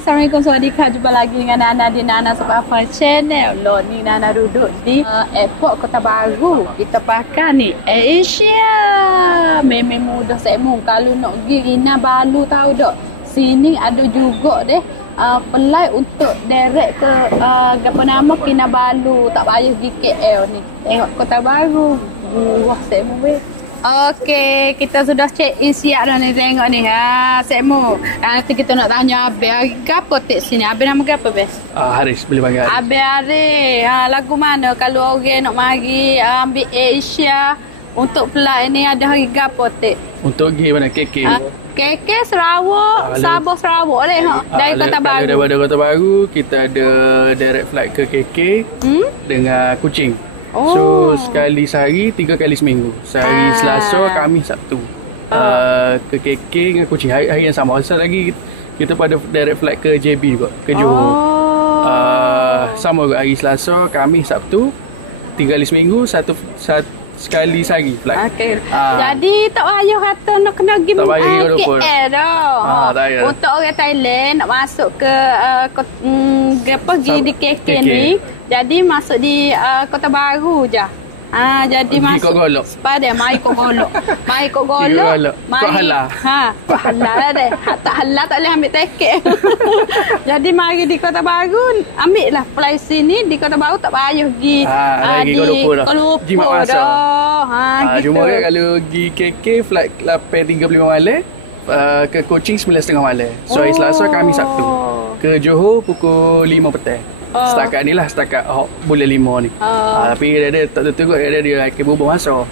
Assalamualaikum, Sawadika. Jumpa lagi dengan Nana di Nana Sepafan Channel. Loh, ni Nana duduk di airport Kota Baru. Kita pakai ni Asia. Memang mudah semu. Kalau nak pergi Kinabalu tahu tak? Sini ada juga deh pelai untuk direct ke apa nama Kinabalu. Tak payah pergi KL ni. Tengok Kota Baru. Wah, semu weh. Okey, kita sudah check in siap dah ni, tengok ni. Ha, Sekmo. Nanti kita nak tanya Abel, apa tek sini? Abel nama ke apa, Bes? Haris, boleh panggil Haris. Abel Haris. Ha, lagu mana kalau orang nak mari ambil Asia untuk flight ni ada harga apa tek? Untuk pergi mana? KK. KK Sarawak, Sabah Sarawak leh. Dari Kota Baru. Daripada Kota Baru, kita ada direct flight ke KK dengan Kuching. So sekali sehari, 3 kali seminggu. Sehari Selasa, Khamis, Sabtu. Ke KK dengan Kuching. Hari yang sama. Asal lagi kita pada direct flight ke JB juga, ke Johor. Sama juga hari Selasa, Khamis, Sabtu. 3 kali seminggu, sekali sehari flight. Okay. Jadi tak payah kata nak kena pergi KL dah. Untuk orang Thailand nak masuk ke pergi di KK ni, jadi masuk di Kota Baru je. Jadi masuk pada mai kok golok. Mai kok golok. Mai halal. Kok halal deh. Tak halal tak boleh ambil tiket. Jadi mari di Kota Baru, ambil lah flight sini di Kota Baru, tak payah pergi di Kuala Lumpur dah. Cuma kalau pergi KK flight 8.35 malam, ke Kuching 9.30 malam. So hari Selasa, Khamis, Sabtu. Ke Johor pukul 5 petang. Setakat ni lah, setakat bulan 5 ni. Tapi dia tak tentu kot, dia akan berubah masa.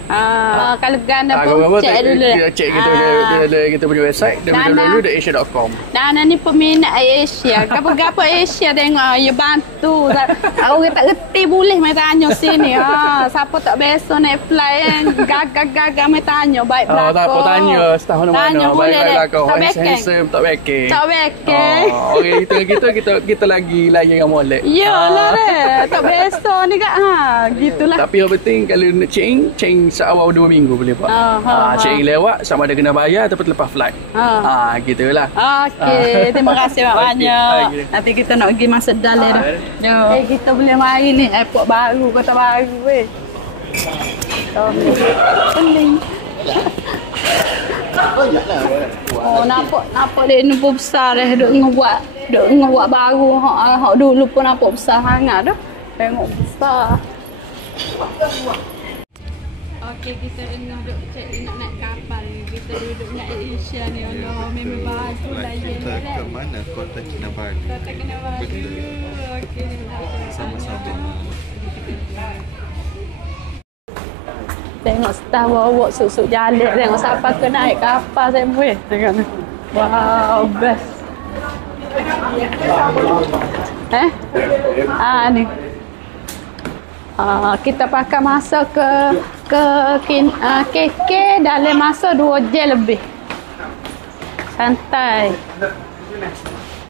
Kalau ganda pun check dulu. Kita check kita punya website www.asia.com. Nana ni peminat Asia. Gapa-gapa Asia tengok, ya bantu. Orang tak reti boleh mai tanya sini. Siapa tak biasa naik fly gagak-gagak mai tanya baik belakang. Tak apa tanya setahun mana. Baik belakang. Handsome tak beken. Tak beken. Okey, kita lagi layan dengan molek. Yalah tak biasa ni kak. Gitulah. Tapi yang penting kalau nak check-in seawal 2 minggu boleh buat. Check-in lewat sama ada kena bayar ataupun lepas flight. Gitulah. Okey, terima kasih banyak. Nanti kita nak pergi masuk dalam dah. Kita boleh mari ni airport baru, Kota Baru weh. Pening. Nampak dia ni pun besar dah, duk ngebuat baru. Hak dulu pun nampak besar sangat dah. Tengok besar. Okey, kita tengah duk check nak naik kapal ni. Kita duduk naik Asia ni. Allah, memang baju layan. Kita ke mana? Kota Kinabalu. Kota Kinabalu. Okey. Sama-sama. Tengok staff bawa suk-suk jalan. Tengok siapa ke naik kapal saya boleh. Tengok ni. Wow, best. Ni. Kita pakai masa ke KK dalam masa 2 jam lebih. Santai.